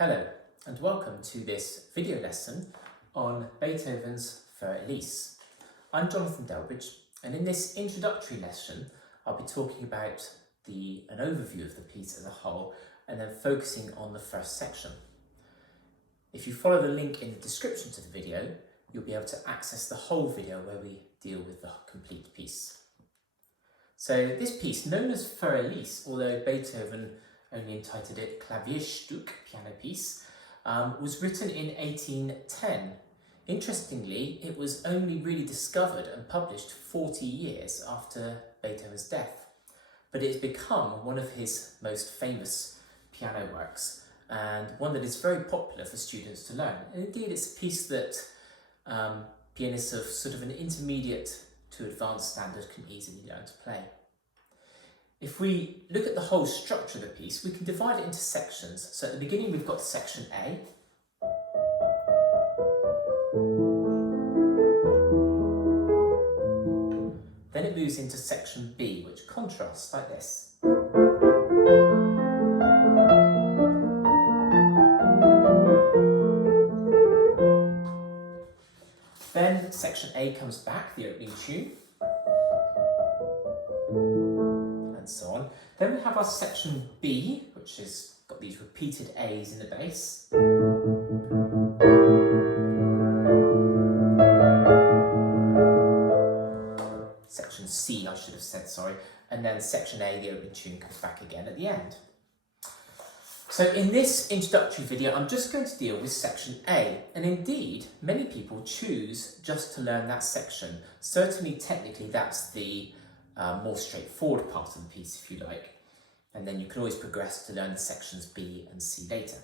Hello and welcome to this video lesson on Beethoven's For Elise. I'm Jonathan Delbridge, and in this introductory lesson I'll be talking about an overview of the piece as a whole and then focusing on the first section. If you follow the link in the description to the video, you'll be able to access the whole video where we deal with the complete piece. So this piece, known as For Elise, although Beethoven only entitled it Klavierstück, piano piece, was written in 1810. Interestingly, it was only really discovered and published 40 years after Beethoven's death, but it's become one of his most famous piano works and one that is very popular for students to learn. And indeed, it's a piece that pianists of sort of an intermediate to advanced standard can easily learn to play. If we look at the whole structure of the piece, we can divide it into sections. So at the beginning we've got section A. Then it moves into section B, which contrasts like this. Then section A comes back, the opening tune. And so on. Then we have our section B, which has got these repeated A's in the bass. Section C, I should have said, sorry. And then section A, the opening tune, comes back again at the end. So in this introductory video, I'm just going to deal with section A. And indeed, many people choose just to learn that section. Certainly, technically, that's the more straightforward part of the piece, if you like, and then you can always progress to learn sections B and C later.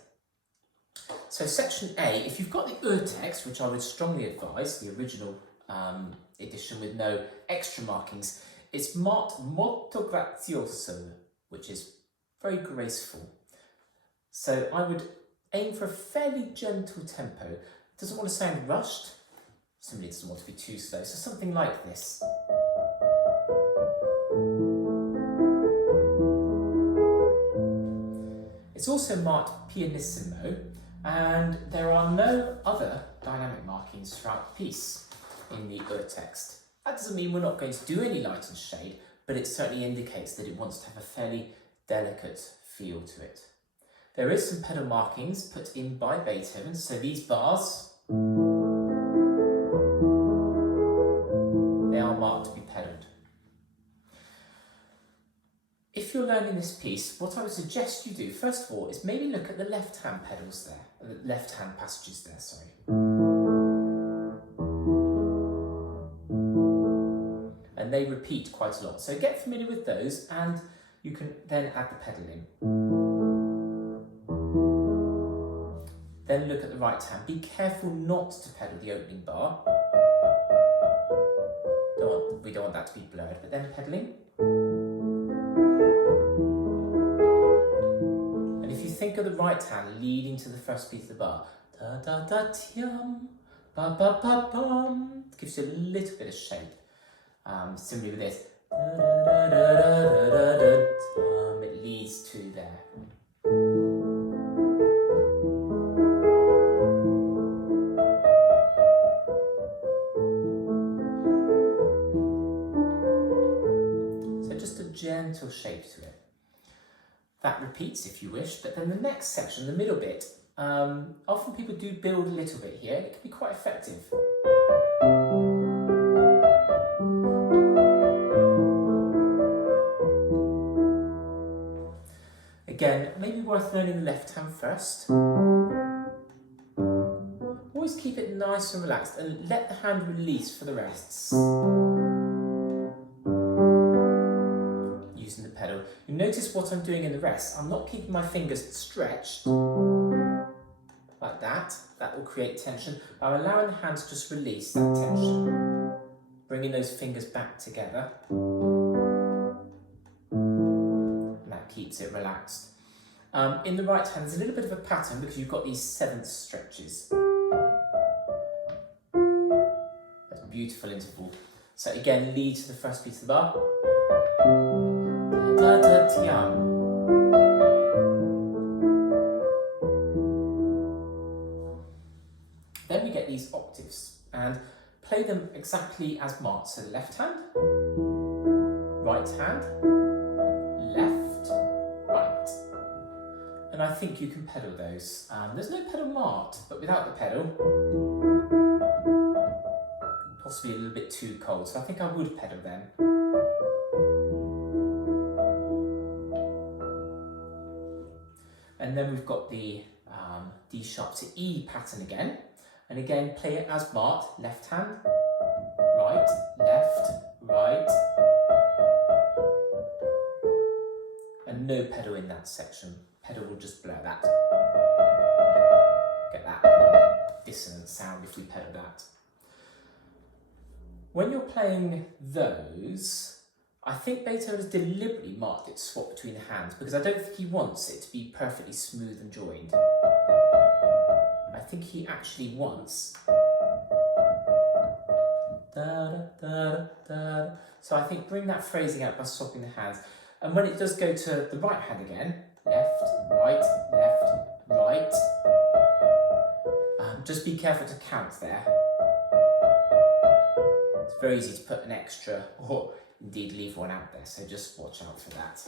So section A, if you've got the text, which I would strongly advise, the original edition with no extra markings, it's marked molto grazioso, which is very graceful. So I would aim for a fairly gentle tempo. It doesn't want to sound rushed, simply doesn't want to be too slow, so something like this. It's also marked pianissimo, and there are no other dynamic markings throughout the piece in the text. That doesn't mean we're not going to do any light and shade, but it certainly indicates that it wants to have a fairly delicate feel to it. There is some pedal markings put in by Beethoven, so these bars, they are marked to be pedalled. If you're learning this piece, what I would suggest you do, first of all, is maybe look at the left-hand pedals there, the left-hand passages there, sorry. And they repeat quite a lot. So get familiar with those and you can then add the pedalling. Then look at the right hand. Be careful not to pedal the opening bar. We don't want that to be blurred, but then pedalling. And if you think of the right hand leading to the first beat of the bar, da da da tiam, ba ba ba bum, it gives you a little bit of shape. Similarly with this, da da da da da da da, it leads to there. Gentle shape to it. That repeats if you wish, but then the next section, the middle bit, often people do build a little bit here. It can be quite effective. Again, maybe worth learning the left hand first. Always keep it nice and relaxed and let the hand release for the rests. Using the pedal. You notice what I'm doing in the rest. I'm not keeping my fingers stretched like that. That will create tension. But I'm allowing the hand to just release that tension. Bringing those fingers back together. And that keeps it relaxed. In the right hand, there's a little bit of a pattern because you've got these seventh stretches. That's a beautiful interval. So again, lead to the first beat of the bar. Da da tiam. then you get these octaves, and play them exactly as marked. So the left hand, right hand, left, right. And I think you can pedal those. There's no pedal marked, but without the pedal, possibly a little bit too cold, so I think I would pedal them. And then we've got the D sharp to E pattern again. And again, play it as marked, left hand, right, left, right. And no pedal in that section. Pedal will just blur that. Get that dissonant sound if we pedal that. When you're playing those, I think Beethoven has deliberately marked it to swap between the hands because I don't think he wants it to be perfectly smooth and joined. I think he actually wants da, da, da, da. So I think bring that phrasing out by swapping the hands. And when it does go to the right hand again, left, right, just be careful to count there. It's very easy to put an extra or indeed leave one out there, so just watch out for that.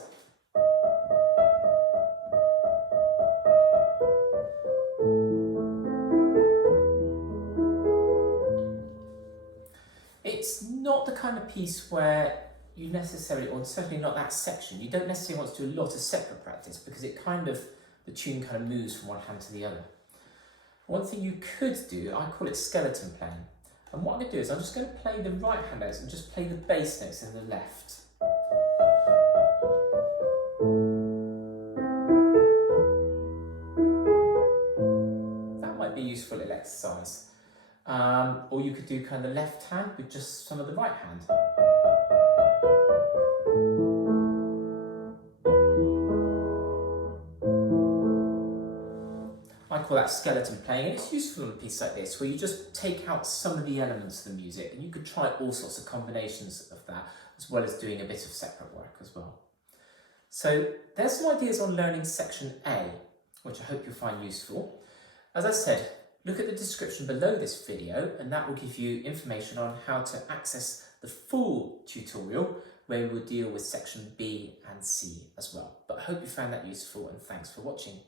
It's not the kind of piece where you necessarily, or certainly not that section, you don't necessarily want to do a lot of separate practice because it kind of, the tune kind of moves from one hand to the other. One thing you could do, I call it skeleton playing. And what I'm going to do is I'm just going to play the right hand notes and just play the bass notes in the left. That might be a useful little exercise. Or you could do kind of the left hand with just some of the right hand. I call that skeleton playing, and it's useful on a piece like this where you just take out some of the elements of the music and you could try all sorts of combinations of that as well as doing a bit of separate work as well. So there's some ideas on learning section A, which I hope you'll find useful. As I said, look at the description below this video and that will give you information on how to access the full tutorial where we will deal with section B and C as well. But I hope you found that useful and thanks for watching.